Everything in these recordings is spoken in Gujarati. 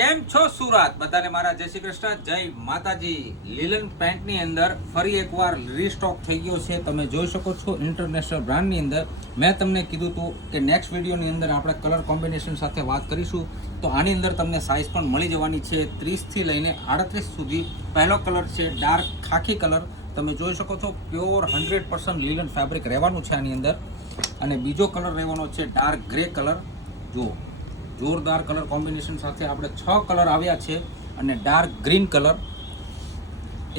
કેમ છો સુરત? બધાને મારા જય શ્રી કૃષ્ણ, જય માતાજી. લીલન પેન્ટની અંદર ફરી એકવાર રીસ્ટોક થઈ ગયો છે. તમે જોઈ શકો છો ઇન્ટરનેશનલ બ્રાન્ડની અંદર. મેં તમને કીધું હતું કે નેક્સ્ટ વિડીયોની અંદર આપણે કલર કોમ્બિનેશન સાથે વાત કરીશું. તો આની અંદર તમને સાઇઝ પણ મળી જવાની છે 30થી લઈને 38 સુધી. પહેલો કલર છે ડાર્ક ખાખી કલર. તમે જોઈ શકો છો પ્યોર 100% લીલન ફેબ્રિક રહેવાનું છે આની અંદર. અને બીજો કલર રહેવાનો છે ડાર્ક ગ્રે કલર. જો જોરદાર કલર કોમ્બિનેશન સાથે આપણે 6 કલર આવ્યા છે. અને ડાર્ક ગ્રીન કલર,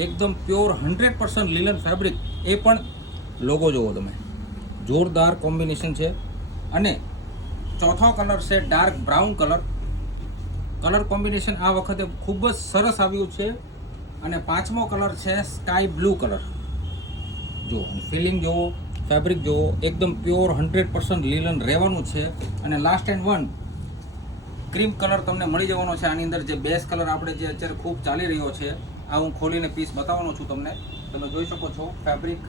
એકદમ પ્યોર 100% લીલન ફેબ્રિક, એ પણ લોગો જુઓ તમે, જોરદાર કોમ્બિનેશન છે. અને ચોથો કલર છે dark brown colour. Colour combination આ વખતે ખૂબ જ સરસ આવ્યું છે. અને પાંચમો કલર છે સ્કાય બ્લુ કલર. જો ફિલિંગ જુઓ, ફેબ્રિક જુઓ, એકદમ પ્યોર 100% લીલન રહેવાનું છે. અને last and one cream colour તમને મળી જવાનો છે આની અંદર. જે બેઝ કલર આપણે જે અત્યારે ખૂબ ચાલી રહ્યો છે, આ હું ખોલીને પીસ બતાવવાનો છું તમને. તમે જોઈ શકો છો ફેબ્રિક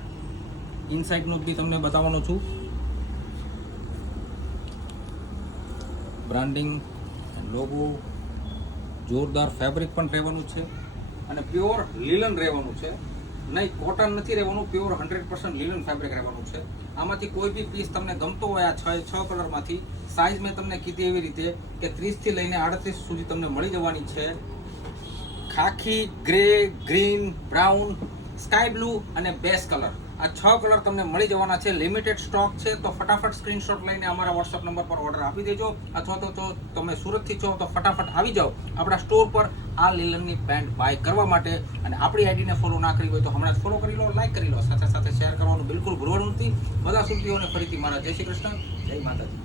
ઇનસાઇડનું બી તમને બતાવવાનો છું. બ્રાન્ડિંગ, લોગો, જોરદાર ફેબ્રિક પણ રહેવાનું છે. અને પ્યોર લીલન રહેવાનું છે, નહીં કોટન નથી રહેવાનું, પ્યોર 100% લીલન ફેબ્રિક રહેવાનું છે. આમાંથી કોઈ બી પીસ તમને ગમતો હોય આ 6 કલરમાંથી, સાઇઝ મેં તમને કીધી એવી રીતે કે 30થી લઈને 38 સુધી તમને મળી જવાની છે. ખાખી, grey, green, brown, sky blue અને બેઝ કલર, આ 6 કલર તમને મળી જવાના છે. લિમિટેડ સ્ટોક છે, તો ફટાફટ સ્ક્રીનશોટ લઈને અમારા વોટ્સઅપ નંબર પર ઓર્ડર આપી દેજો. અથવા તો તમે સુરતથી છો તો ફટાફટ આવી જાઓ આપણા સ્ટોર પર આ લીલનની પેન્ટ બાય કરવા માટે. અને આપણી આઈડીને ફોલો ના કરી હોય તો હમણાં જ ફોલો કરી લો, લાઈક કરી લો, સાથે સાથે શેર કરવાનું બિલકુલ ભૂલવાનું નથી. બધા સુખીઓને ફરીથી મારા જય શ્રી કૃષ્ણ, જય માતાજી.